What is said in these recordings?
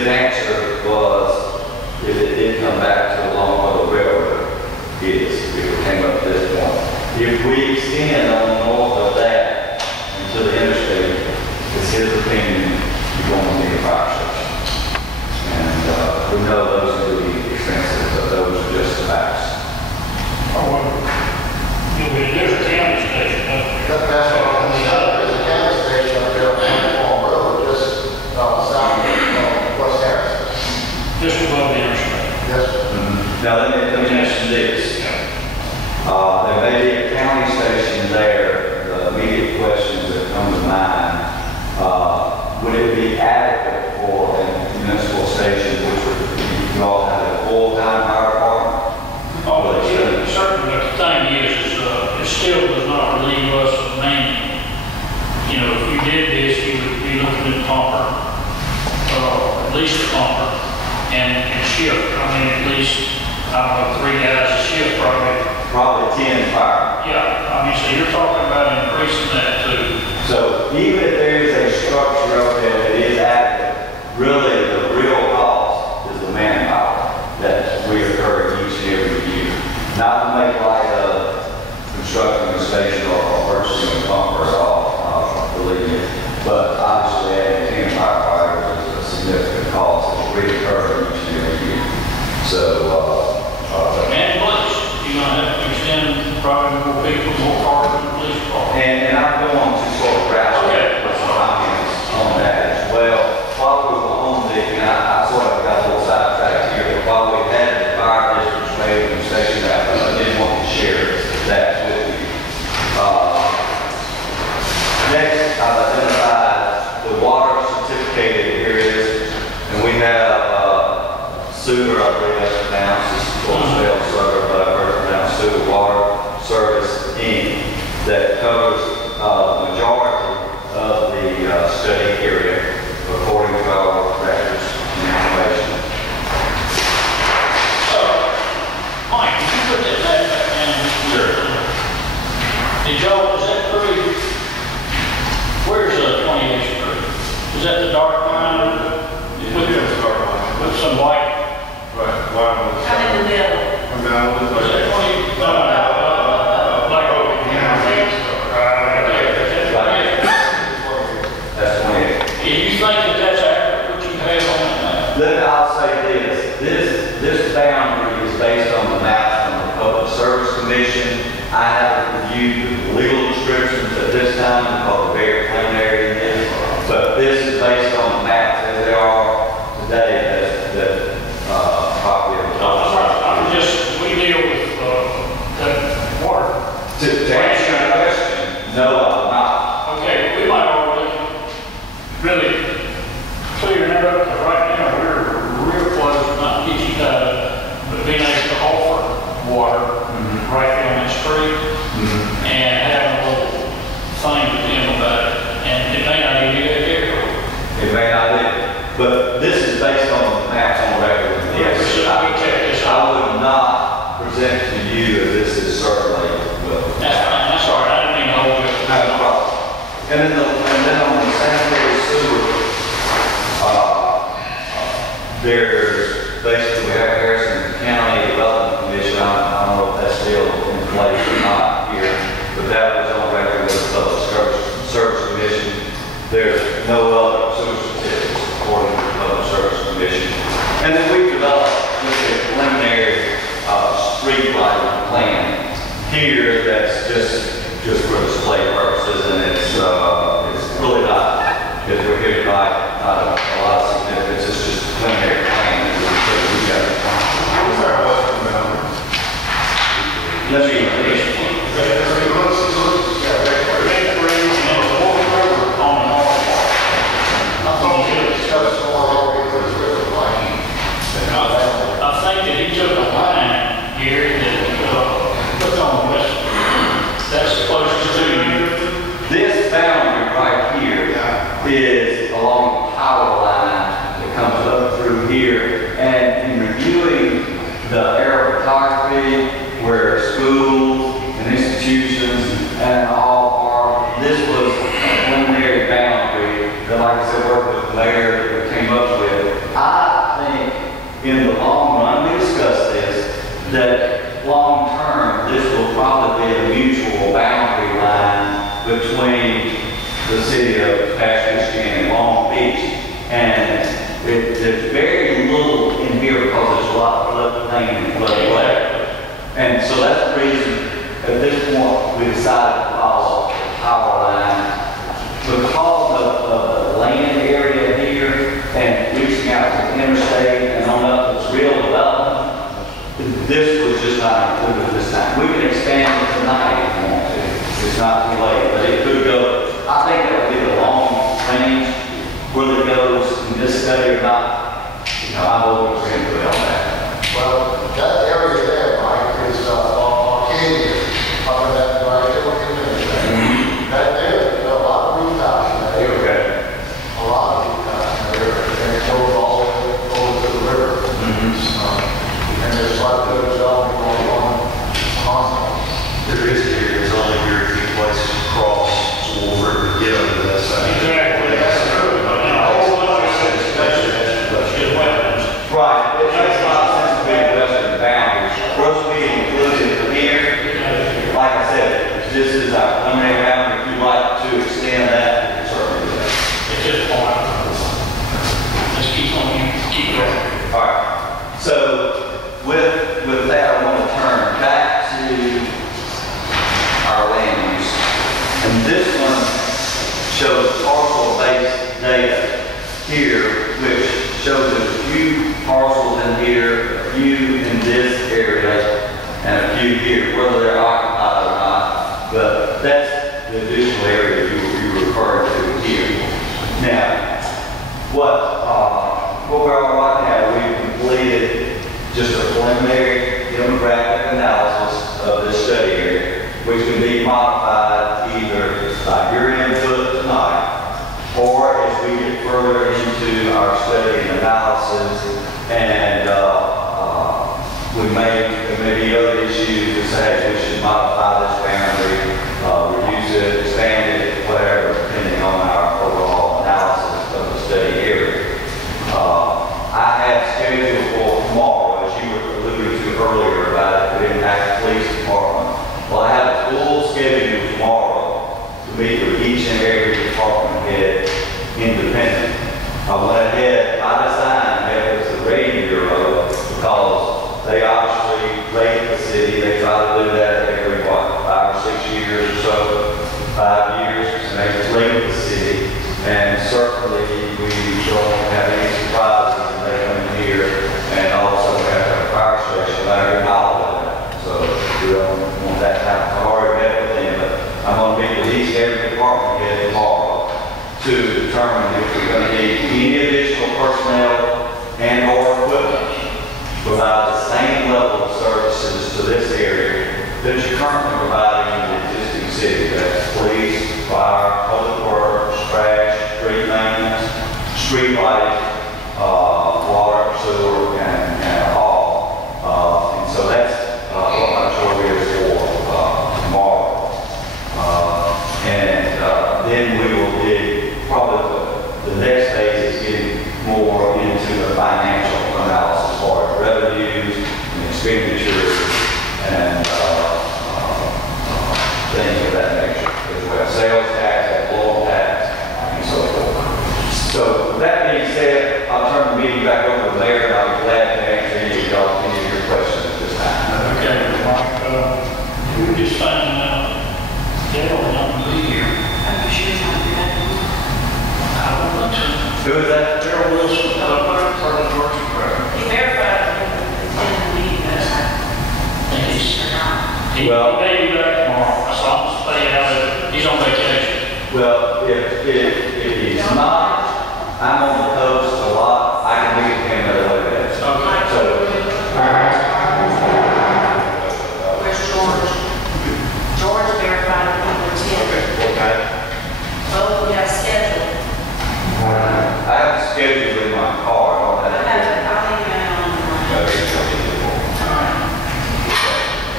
his answer was, if it did come back to along where the railroad is, if it came up to this point. If we extend on north of that into the interstate, it's his opinion, you're going to need a fire station. And we know those will be expensive, but those are just the facts. There's a county station up there. That's what I mean. There's a county station up there on Farm Road, just south of West Harrison. Just above the interstate. Yes, sir. Now let me mention this. There may be a county station there. The immediate questions that come to mind, would it be adequate for a municipal station which would you all have a full-time fire department? Oh, yeah, certainly, but the thing is, it still does not relieve us of manning. You know, if you did this, you would be looking at pumper, at least a pumper, and shift. I mean, at least, I don't know, 3 guys a shift probably. Probably 10 fire. Yeah, I mean, so you're talking about increasing that too. So even if there is a structure up there that is adequate, really the real cost is the manpower that we incur each and every year. Not to make light of constructing a station or purchasing a pumper at all, believe me. But obviously adding 10 firefighters is a significant cost that we incur each and every year. So, And police, you're going to have to extend probably more people, more cars in the police department. and I'm going to sort of wrap up with some comments on that as well. While we were on the, and I sort of got a little sidetracked here, but while we had the fire district's rating station out, I did want to share that with you. Next, I've identified the water certificated areas, and we have sewer, I believe that's pronounced, it's full-scale sewer, but I've heard it pronounced sewer water service Inc. that covers the majority of the study area according to our records and information. Mike, can you put that back down? Sure. Did y'all, is that creek, where's 28th Street? Is that the dark line? With some white? Right, why was I'm in the middle. I'm down with Was that 20? No, like, That's 28. do you think that that's accurate, what you have on that? I'll say this boundary is based on the maps from the Public Service Commission. I haven't reviewed the legal descriptions at this time because the very preliminary in this, but this is based on the maps as they are today that property of the I'm just, we deal with that water. To answer your question, no, I'm not. Okay, we might already really clear that up, because right now we're real close, not to get you tied up, but being able to offer water right down that street and having a little thing to them about it, and it may not even be that careful. It may not be, but this is based on the maps on record. Yes, I would not present to you if this is certainly well. That's fine, that's all right, I didn't mean to hold you. No problem. And then on the sanitary sewer, there's basically we have Harrison County Development Commission. I don't know if that's still in place or not here, but that was on record with the Public Service Commission. There's no other sewer certificates according to the Public Service Commission. And then we developed just a preliminary street lighting plan here that's just for display purposes, and it's really not, because we're here tonight, not a lot of significance. It's just a preliminary plan that we got. Let me I think that he took a line here that put on the west, that's closest to you. This boundary right here is along the power line that comes up through here. And in reviewing the air photography where schools between the city of Pasadena and Long Beach. And there's very little in here because there's a lot of floodplain and floodway. And so that's the reason at this point we decided to follow the power line. Because of the land area here and reaching out to the interstate and on up to its real development, this was just not included this time. We can expand it tonight if we want to. It's not too late, but it could go. I think that would be the long range. Whether it goes in this study or not, I'm open for input on that. Well, that area there, Mike, is Arcadia, up in that right there, that there, a lot of rooftops in that area. Okay. A lot of rooftops in that area, and it goes all the way over to the river. And there's a lot of good development going on constantly. There is here, there's only very few places to cross, so we'll work to get under that side. Exactly, that's true. Right, it makes a lot of sense to be western boundaries. For us to be included in here, like I said, this is our preliminary boundary. If you'd like to extend that, we can certainly do that. It's just point. Let's keep going. All right. So with that, I want to turn back to our land use. And this one shows parcel-based data here, which shows there's a few parcels in here, a few in this area, and a few here, whether they're occupied or not. But that's the additional area you referred to here. Now, what we're on right now, we've completed just a preliminary demographic analysis of this study area, which can be modified either by your input tonight, or as we get further into our study and analysis, and there may be other issues that say we should modify this boundary, reduce it, expand it, whatever, depending on our overall analysis of the study area. I have scheduled for tomorrow, as you were alluding to earlier about it, the Impact Police Department. Well, I have a full schedule tomorrow to meet with each and every department head independent. I went ahead, by design, met with the rating bureau because they obviously rate the city. They try to do that every, 5 or 6 years or so, 5 years, and they just rate the city. And certainly we don't have any surprises when they come in here, and also we have a fire station right here in Olive. So we don't want that to happen. I've already met with them, but I'm going to meet with each and every department head tomorrow to determine if we're going to need any additional personnel and or equipment to provide the same level of services to this area that you're currently providing in the existing city. That's police, fire, public works, trash, street maintenance, street lighting, water, sewer, and all. And so that's what my show is for tomorrow. Then we will dig, probably the next phase is getting more into the financial analysis as far as revenues and expenditures and things of that nature as well. Sales tax, employee tax, and so forth. So with that being said, I'll turn the meeting back over to the mayor, and I'll be glad to answer any of your questions at this time. Okay, Mike, we were just finding out, Dale not be here. Who is that? Darrell Wilson, Public Works Department. He verified in the meeting last night. He may be back tomorrow. I saw him stay out. He's on vacation. Well, if he's not, I'm on the coast a lot. I can meet him at a later date. Okay. So, Where's George? George verified in the 10th. okay. Both we have scheduled. I have a schedule in my car. I don't I have have it, I'll email on the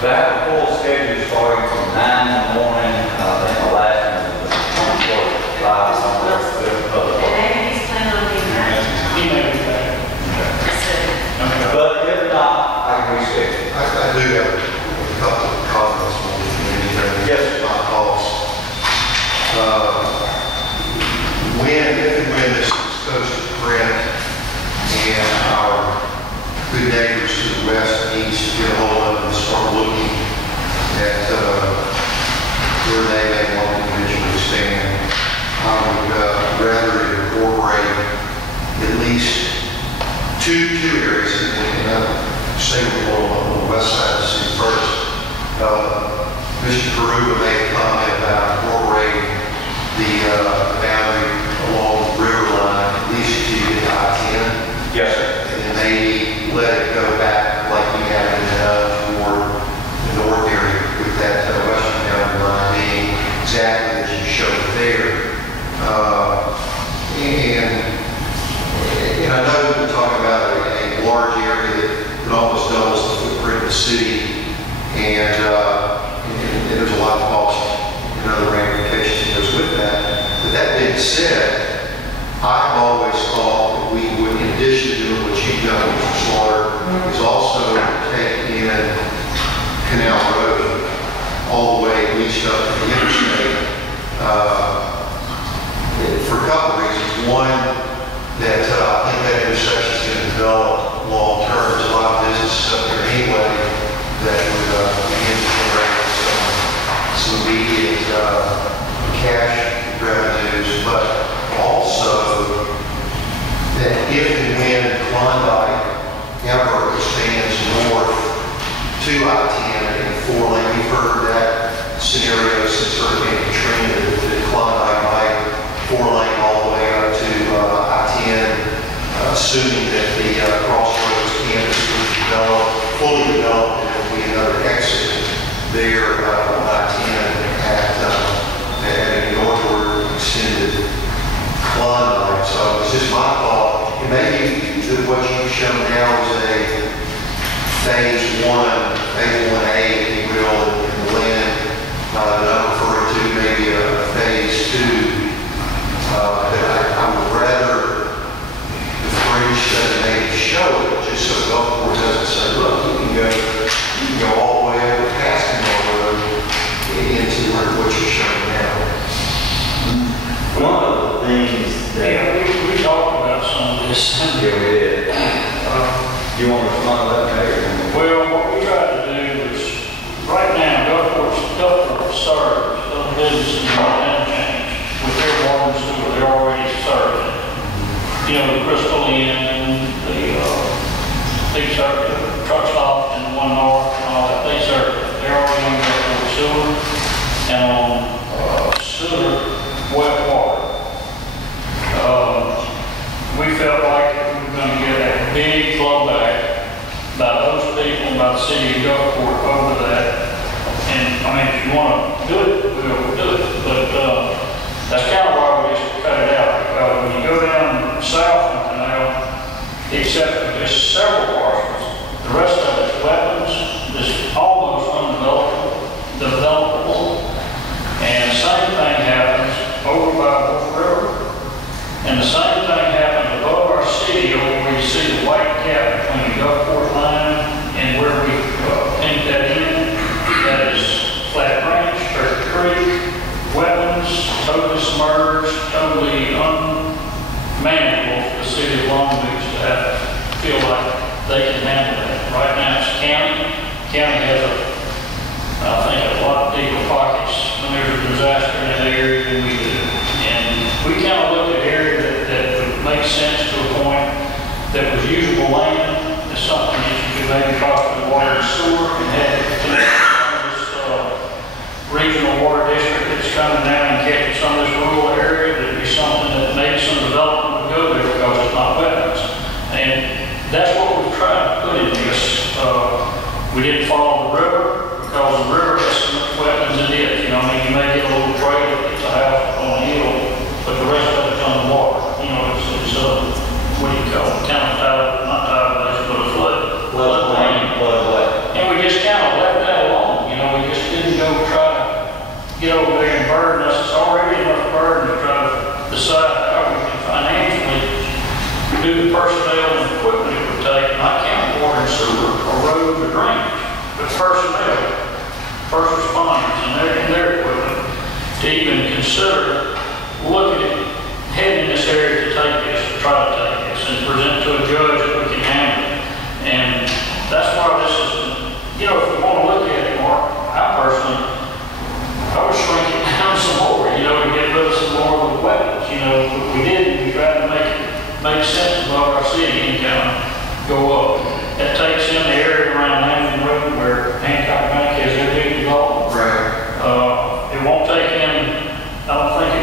But I have a full schedule starting from 9 in the at least two areas, and I'll say on the west side of the city first. Mr. Karuba made a comment about incorporating the boundary along the river line, at least to the I-10. Yes, sir. And then maybe let it go back like we have it toward the north area with that western boundary line being exactly as you showed there. And I know we're talking about a large area that almost doubles the footprint of the city, and there's a lot of cost and other ramifications that goes with that. But that being said, I've always thought that we would, in addition to doing what you've done, Mr. Slaughter, is also take in Canal Road all the way east up to the interstate for a couple of reasons. One, that I think that intersection is going to develop long term. There's a lot of businesses up there anyway that would begin to generate some immediate cash revenues, but also that if and when Klondike ever expands north to I-10 and 4-lane, we've heard that scenario since Hurricane Katrina, that Klondike might 4-lane all the way up to I-10, assuming that the Crossroads campus would develop, fully developed, and there will be another exit there on I-10 at a northward extended Klondike. So it's just my thought, and maybe what you've shown now is a phase 1A, if you will, in the land that I'm referring to, maybe a phase 2. That I would rather the fringe study maybe show it, just so Gulfport doesn't say, look, you can go all the way over past Canal Road into what you're showing now. one of the things that, Yeah, we talked about some of this. yeah, we did. You want to respond to that, Mayor? Well, what we tried to do is, right now, Gulfport serves the businesses in Montana change with their water and sewer, they're already serving. You know, the Crystal Inn, the big circuit, truck stop and the one north and all that, they serve it. They're already on Gulfport sewer and on sewer wet water. We felt like we were going to get a big flowback by those people, by the city of Gulfport over that. And I mean, if you want to do it, we'll do it. But that's kind of why we just cut it out. Because when you go down south on Canal, except for just several parcels, the rest of it's wetlands, it's almost undevelopable. And the same thing happens over by Wolf River. And the same thing happens above our city, over where you see the white cap between the Gulfport line and where we paint that in. That is Flat Branch, Turkey Creek, wetlands, totally submerged, totally unmanageable for the city of Long Beach to have to feel like they can handle that. Right now it's county. County has I think a lot deeper pockets when there's a disaster in that area than we do. And we kind of looked at area that would make sense to a point that was usable land. It's something that you could maybe possibly water and sewer and have this regional water district that's coming down and catching some of this rural area. That'd be something that maybe some development would go there because it's not wetlands. And that's what we've tried to put in this. We didn't follow the river because the river has so much wetlands in it. You know, I mean, you may get a little trail that gets a house on a hill, but the rest of it's underwater. You know, it's what do you call it? Kind of not tidal, but a floodplain. And we just kind of left that alone. You know, we just didn't go try to get over there and burden us. It's already enough burden to try to decide how we can financially do the personnel and equipment it would take, not count water and sewer or roads or drainage, but personnel, first responders and their equipment to even consider looking at heading this area to take this, to try to take this, and present to a judge that we can handle it. And that's why this is, you know, if we want to look at it more, I personally, I would shrink it down some more, you know, to get rid of some more of the wetlands. You know, we did, we tried to make sense won't take him, I don't think